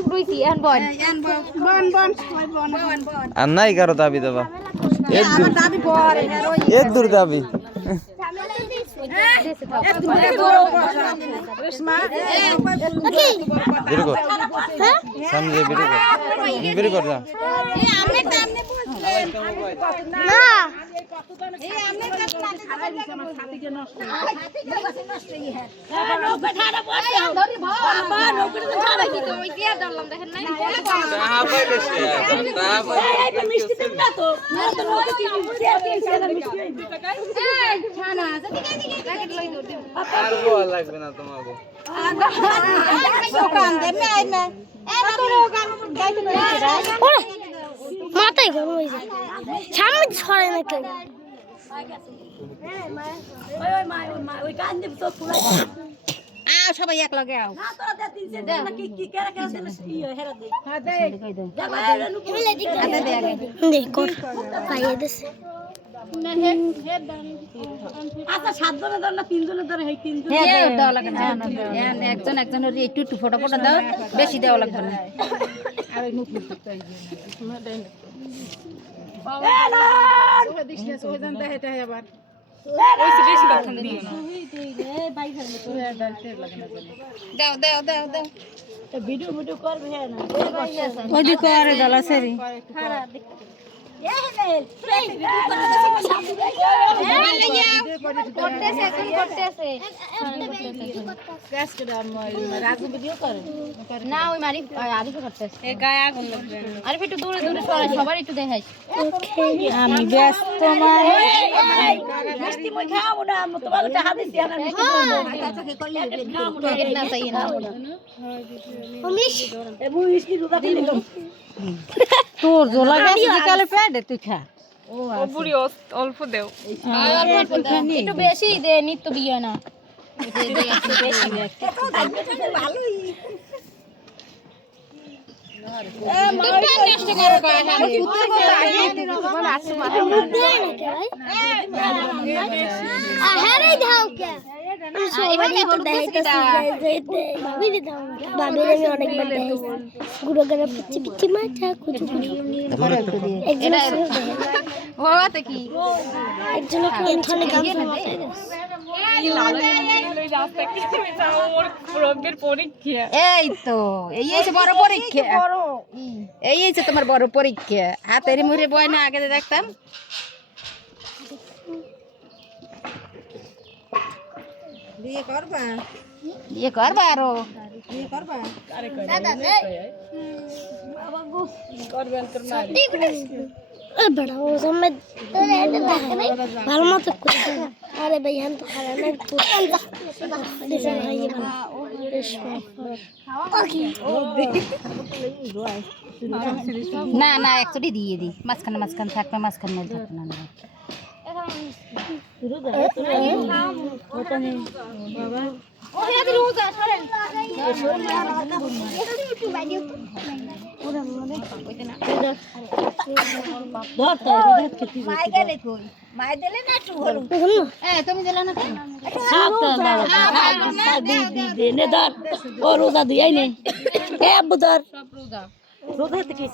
টুক রইছি এখন বল আর নাই কারো দাবি দেবা এক দূর দাবি বের কর সামনে বের কর যা না লাগবে না তোমাকে মাথায় গরম হয়ে যায় সামনে ছড়ে না কেউ সবাই এক লগে আও একজন একজনের একটু একটু ফটো ফটো দাও বেশি দেওয়া লাগবে না দাও দাও দাও দাও ভিডিও ভিডিও করবে না ওই করে দালা সেরি না ওই মারি আরিফ করতেছে গায়ে আগুন লাগবে আরিফ একটু দূরে দূরে সরে সবার একটু দেখাই আমি ব্যস্ত মিষ্টি মই খাবো না তোমার টাকা দিছি না মিষ্টি না তাই না মিষ্টি দুধ দিলে তোর জোলা গেছে কালে পেটে তুই খা ও বুড়ি অল্প দেও একটু বেশি দে নিত্য বিয়ে না ভালোই এই তো এই হচ্ছে বড় পরীক্ষা এই হচ্ছে তোমার বড় পরীক্ষা হাতের মুড়ে বয় না আগে দেখতাম বিয়ে করবা আরো বিয়ে করবা ভালো মতো আরে ভাই हम तो खाना না না একচুয়ালি দিয়ে দি মাঝখানে মাঝখানে থাকবে মাঝখানে মধ্যে থাকবে না তুমি দিলে না রোজা দুই নেই রোজা থেকে